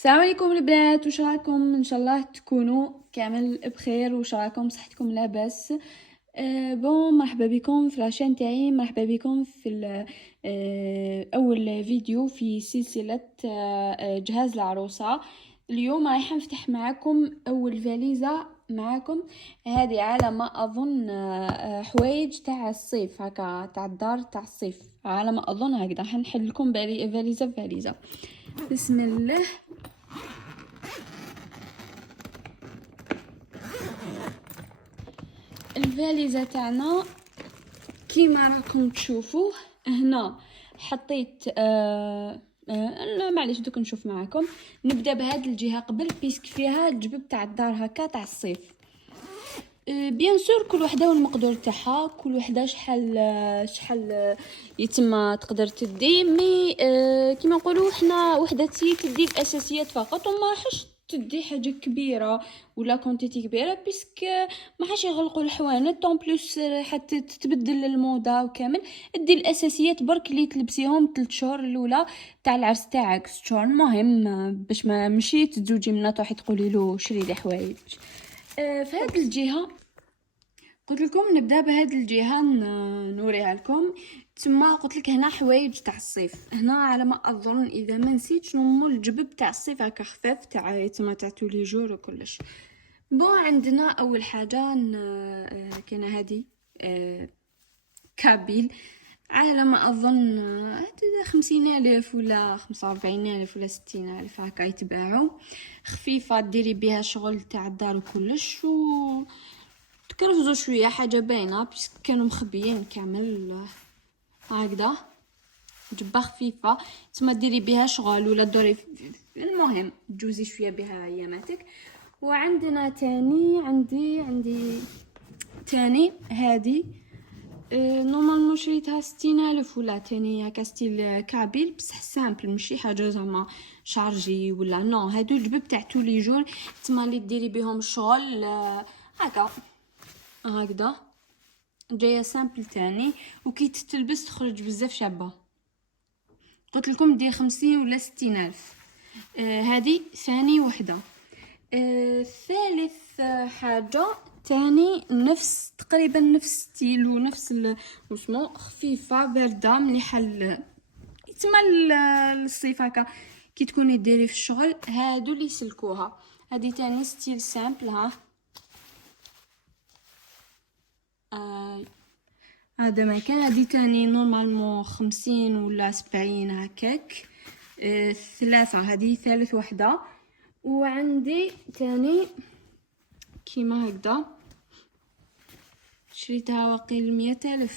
السلام عليكم البنات، واش راكم؟ ان شاء الله تكونوا كامل بخير، واش راكم؟ صحتكم لاباس؟ بون، مرحبا بكم في لاشين تاعي، مرحبا بكم في اول فيديو في سلسله جهاز العروسه. اليوم رايحه نفتح معكم اول فاليزه معكم. هذه على ما اظن حوايج تاع الصيف، هكا تاع الدار تاع الصيف، على ما اظن هكذا. حنحل لكم فاليزه بفاليزه. بسم الله. الفاليزة تاعنا كيما راكم تشوفوه هنا. حطيت لا معليش، دوك نشوف معكم. نبدا بهاد الجهه قبل، بيسك فيها الجبب تاع الدار هكا تاع الصيف. بيان سور كل وحده والمقدور تاعها، كل وحده شحال يتم تقدر تدي. مي كيما نقولوا حنا وحده تدي الاساسيات فقط، وما راحش تدي حاجه كبيره ولا كونتيتي كبيره، بيسك ما حاش يغلقوا الحوانت. طون بلوس حتى تتبدل الموضه وكامل. ادي الاساسيات برك اللي تلبسيهم 3 شهور الاولى تاع العرس تاعك، 6 شهور مهم، باش ما مشي تزوجي منها تروحي تقولي له شري لي حوايج. في هذه الجهه قلت لكم نبدا بهذه الجهه نوريها لكم. ثم قلت لك هنا حوايج تاع الصيف. هنا على ما اظن اذا ما نسيتش نمو الجبب تاع الصيف هكا خفاف تاع تما تاع تولي جور وكلش. بون، عندنا اول حاجه كاينه هذه كابيل. على ما اظن 50,000 ولا 45,000 ولا 60,000 هكا يتباعوا. خفيفه، ديري بها شغل تاع الدار وكلش، و تكرفزوا شويه، حاجه باينه بس كانوا مخبيين كامل هكذا. جبه خفيفه تما ديري بها شغل ولا دوري المهم تجوزي شويه بها اياماتك. وعندنا تاني، عندي تاني هذه نورمالمون شريتها 60,000 ولا تاني هكا ستيل كابيل، بصح سامبل ماشي حاجه زعما شارجي ولا نو. هادو جبب تاع تولي جور تما اللي ديري بهم الشغل هكا هكذا، جايه سامبل تاني. وكي تتلبس تخرج بزاف شابه. قلت لكم دير 50 ولا 60,000. هذه ثاني وحده. ثالث حاجه تاني نفس تقريبا نفس ستيل ونفس واسمو، خفيفه بارده مليحه تما الصيف هكا كي تكوني ديري في الشغل. هادو اللي يسلكوها. هذه تاني ستيل سامبل ها. هذا ما كان. هذه تاني نورمالمون 50 ولا 70 هكاك. ثلاثة، هذه ثالث وحده. وعندي تاني كيما هكذا شريتها وقيل 100,000،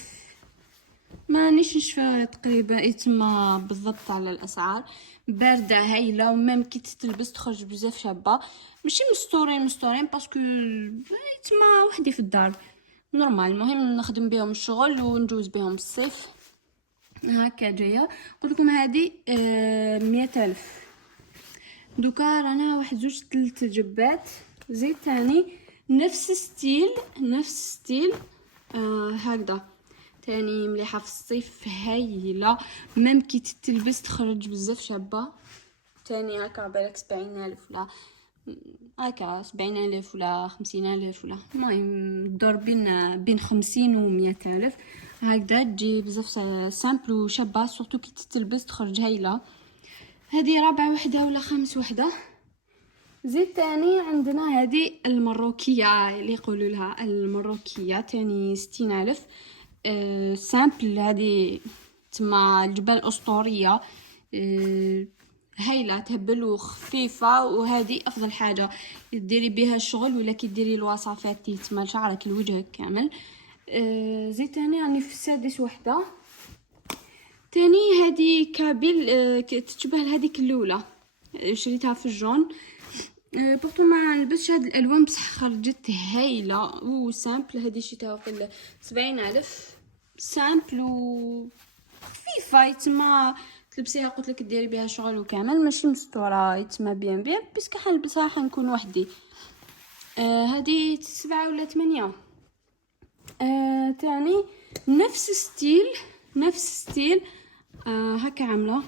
ما نيش نشفى تقريبا يتما بالضبط على الاسعار. بارده هايله، ومام كي تتلبس تخرج بزاف شابه. ماشي مستورين باسكو يتما وحدي في الدار نورمال. المهم نخدم بهم الشغل ونجوز بهم الصيف هكا جايه. قلت لكم هذه 100,000. دوكا رانا واحد زوج 3 جبات. زيد تاني نفس ستيل هكذا تاني مليحه في الصيف هايله. ميم كي تتلبس تخرج بزاف شابه. تاني هكا بالك 70,000 ولا هكا 70,000 ولا 50,000 ولا المهم الدور بين 50 و 100,000 هكذا. تجي بزاف سامبل وشابه، سورتو كي تتلبس تخرج هايله. هذه رابع وحده ولا خامس وحده. زيد تاني عندنا هذه المروكيه اللي يقولوا لها المروكيه، تاني 60,000. سامبل. هذه تما الجبال الاسطوريه هايله، تهبل وخفيفه. وهذه افضل حاجه ديري بها الشغل ولا كي ديري الوصفات تما شعرك لوجهك كامل. زيد تاني راني في السادس وحده. تاني هذه كابيل تتشبه لهذيك الاولى، شريتها في الجون. بورتو ما نلبسش هاد الالوان بصح خرجت هايله وسامبل. هذه شريتها في 70,000. سامبل وخفيفه يتما تلبسيها، قلت لك ديري بها شغل وكامل، ماشي مستوره يتما بيان باسكو حنلبسها حنكون وحدي. هذه 7 ولا 8. تاني نفس ستيل هكا عامله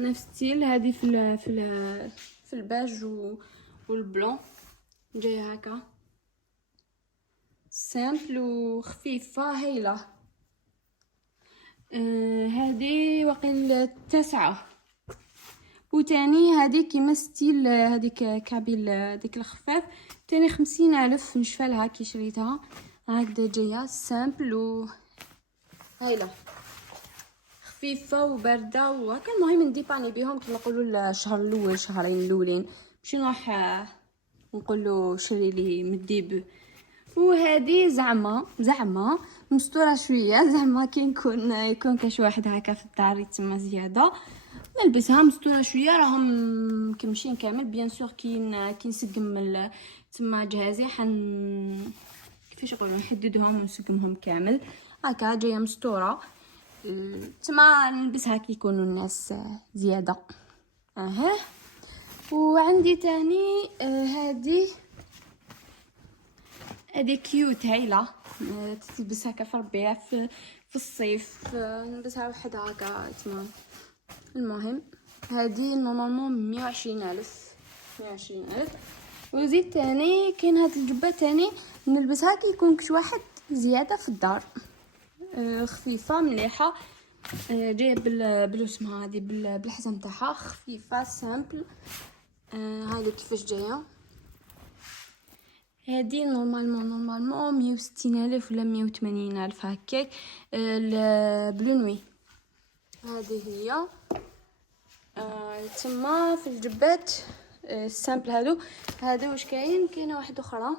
نفس ستيل هذه في الباج والبلون، جايه هكا سامبل وخفيفه هايله. هذه وقيل 9. وتاني هذه كيما ستيل هذيك كابيل هذيك الخفاف تاني 50,000 نشفالها كي شريتها هكذا، جايه سامبل و هايله خفيفه وبارده وهكا. المهم نديباني بهم كما نقولوا الشهر الاول شهرين الاولين، ماشي نروح نقولوا شري لي مديب. وهذه زعما مستوره شويه، زعما كي يكون كاش واحد هكا في الدار يتسمى زياده نلبسها مستوره شويه. راهم كمشين كامل بيان سور كي نسقم تما جهازي كيفاش نقولوا نحددهم ونسقمهم كامل هكا جايه مستوره تما نلبسها كي يكونوا الناس زياده. وعندي تاني هذه كيوت هايله، تلبس هكا في الربيع في الصيف نلبسها وحدها هكا تما. المهم هذه نورمالمون 120,000. وزيد تاني كاين هاد الجبه تاني نلبسها كي يكون كش واحد زياده في الدار، خفيفه مليحه، جايه بالاسمها هذه بالحزام تاعها خفيفه سامبل. هذه كيفاش جايه، هذه نورمالمون 160,000 ولا 180,000 هكاك. البلو نوي هذه هي. تما في الجبات السامبل هادو واش كاينه واحده اخرى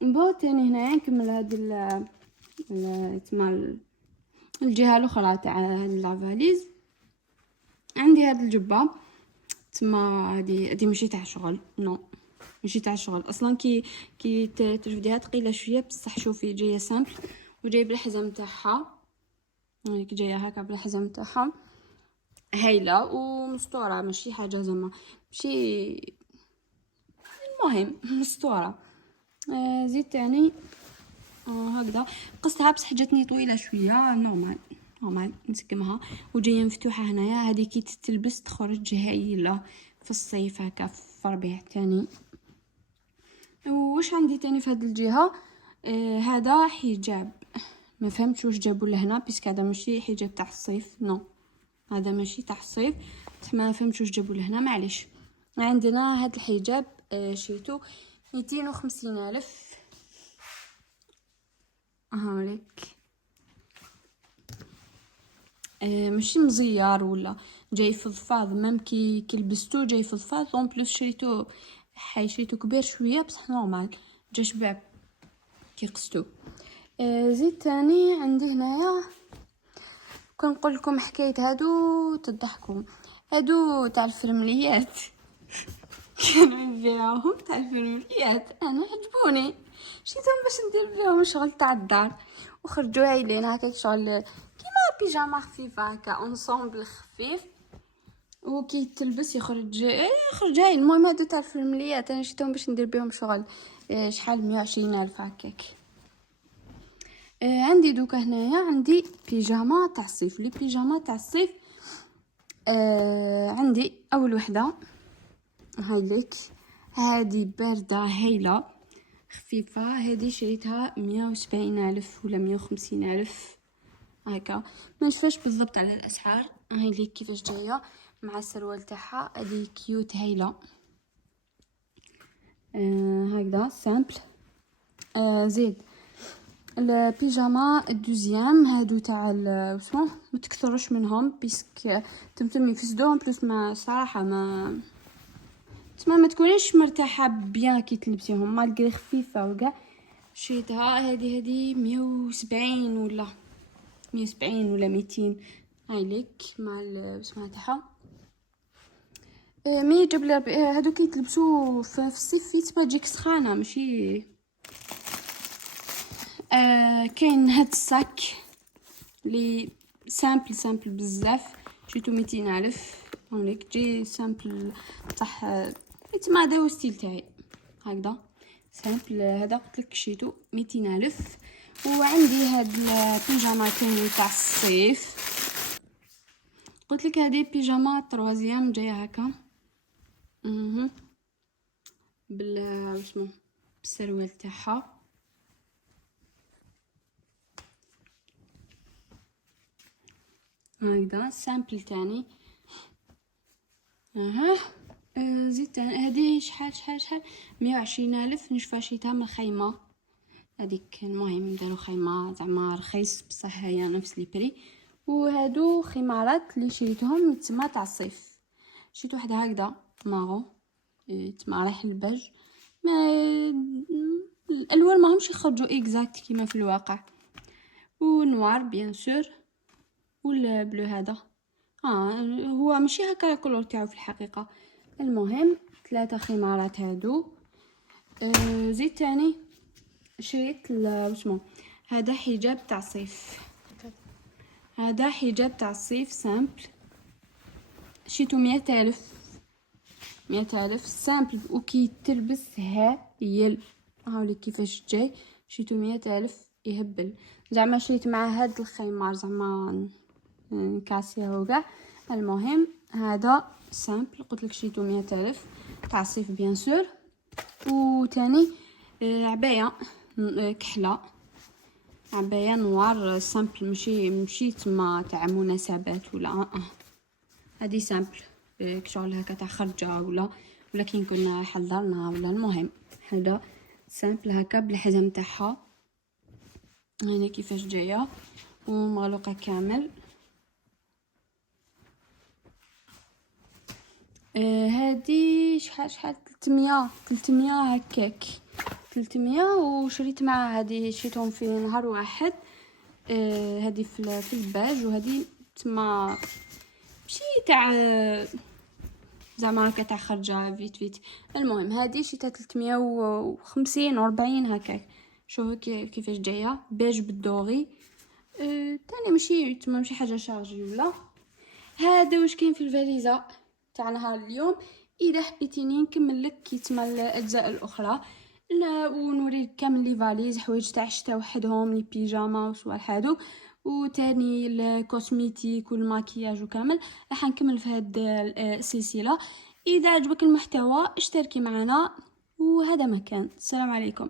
بو تاني هنايا نكمل هذه تما الجهه الاخرى تاع لافاليز. عندي هذه الجبه تما هذه ماشي تاع شغل، ماشي تاع شغل اصلا. كي ترفديها ثقيله شويه بصح شوفي جايه سامبل وجايه بالحزام تاعها، هيك جايه هكا بالحزام تاعها هايله ومستوره، ماشي حاجه زعما ماشي، المهم مستوره. زيد تاني هكذا قصتها بصح جاتني طويله شويه، نورمال نسقمها وجايه مفتوحه هنايا. هذه كي تلبس تخرج هايله في الصيف هكا في الربيع تاني. واش عندي تاني في هذه الجهه، هذا حجاب ما فهمتش واش جابوا لهنا بيسك هذا ماشي حجاب تاع الصيف، هذا ماشي تاع الصيف، ما فهمتش واش جابوا لهنا معليش. عندنا هذا الحجاب شريتو 250,000 هاوليك. ماشي مزيار ولا جاي فضفاض، مام كي لبستو جاي فضفاض. اون بلوس شريتو كبير شويه بصح نورمال جا شباب كي قستو. زيد تاني عندي هنايا كنقول لكم حكايه هادو تضحكوا، هادو تاع الفرمليات كانوا نبيعوهم تاع الفرمليات، انا عجبوني شريتهم باش ندير بهم شغل تاع الدار وخرجوا هايلين هكا شغل كيما بيجاما خفيفه هكا اونصومبل خفيف وكي تلبس يخرج هاي. المهم هادو تاع الفرمليات انا شريتهم باش ندير بهم شغل شحال 120,000 هكاك. عندي دوكا هنايا عندي بيجاما تاع الصيف. لي بيجاما تاع الصيف عندي اول وحده هايليك، هذه بارده هايله خفيفه، هذه شريتها 170,000 ولا 150,000 هكا، ما نشوفش بالضبط على الاسعار. هايليك كيفاش جايه مع السروال تاعها، هذه كيوت هايله هكذا سامبل. زيد البيجاما الدوزيام هادو تاع وشنو ما تكثرش منهم بيسك تمتم يفسدوهم بلوس، ما صراحه ما تكونيش مرتاحه بيان كي تلبسيهم مالغري خفيفه وكاع. شريتها هذه 170 ولا 200 هايليك مع اسمها تاعها. مي جاب لي هادو كي تلبسوا في الصيف فيت ما تجيك سخانه ماشي. كاين هاد الساك لي سامبل بزاف شريتو 200,000 هونيك جي سامبل تاع تما هذا هو ستيل تاعي هكذا سامبل. هذا قلتلك شريتو 200,000. وعندي هاد البيجاما تاني تاع الصيف قلت لك هذه بيجاما تروازيام جايه هكا بال اسمه بالسروال تاعها. هكذا سامبل تاني. زيد هذه شحال 120,000 نشفى شيتها من الخيمه هذيك. المهم داروا خيمه زعما رخيص بصح هي نفس لي بري. وهادو خمارات اللي شريتهم تما تاع الصيف. شريت واحده هكذا مارو تما رايح البج. ما الالوان ماهمش يخرجوا اكزاكت كيما في الواقع. ونوار بيان سور. والبلو هذا هو ماشي هكا الكولور تاعو في الحقيقه. المهم 3 خمارات هادو. زيد تاني شريت واسمو هذا حجاب تاع الصيف. هذا حجاب تاع الصيف سامبل شريتو 100,000 سامبل وكي تلبس هايل. هاولي كيفاش جاي. شريتو 100,000 يهبل زعما. شريت مع هاد الخيمار زعما كاسيه وكاع. المهم هذا سامبل قلت لك شريتو 100,000 تاع الصيف بيان سور. وتاني عبايه كحله عبايه نوار سامبل ماشي تما تاع مناسبات ولا هذه سامبل كشغل هكا تاع خرجه ولا كي كنا حضرنا ولا. المهم هذا سامبل هكا بالحزام تاعها هنا كيفاش جايه ومغلوقه كامل. هذه شحال 300 هكاك 300. وشريت مع هذه شريتهم في نهار واحد. هذه في الباج وهذه تما ماشي تاع زعما هكا تاع خرجه فيت. المهم هذه شريتها 350 و 40 هكاك. شوفوا كيفاش جايه بيج بالدوغي. تاني ماشي حاجه شارجي ولا. هذا واش كاين في الفاليزه تاع نهار اليوم. اذا حبيتيني نكمل لك كيتما الاجزاء الاخرى ونوريك كامل لي فاليز حوايج تاع الشتا وحدهم لي بيجاما وصوالح هادو وتاني الكوسميتيك والماكياج وكامل راح نكمل في هاد السلسله. اذا عجبك المحتوى اشتركي معنا وهذا مكان. السلام عليكم.